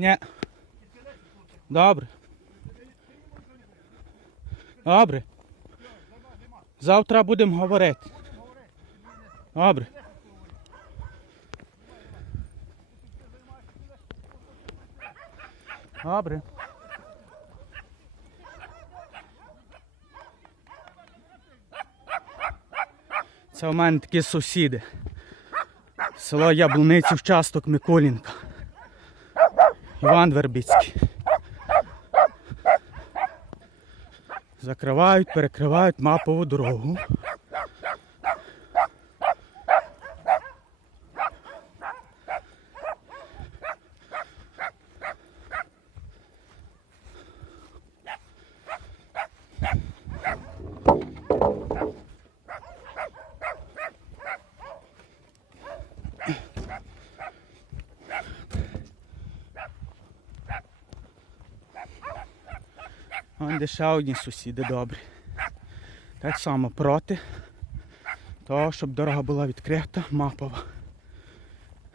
Ні. Добре. Добре. Завтра будемо говорити. Добре. Добре. Це у мене такі сусіди. Село Яблуниці, вчасток Миколінка. Іван Вербицький. Закривають, перекривають мапову дорогу. Вон ще одні сусіди добрі. Так само проти того, щоб дорога була відкрита, мапова.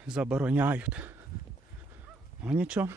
Забороняють. Ну нічого.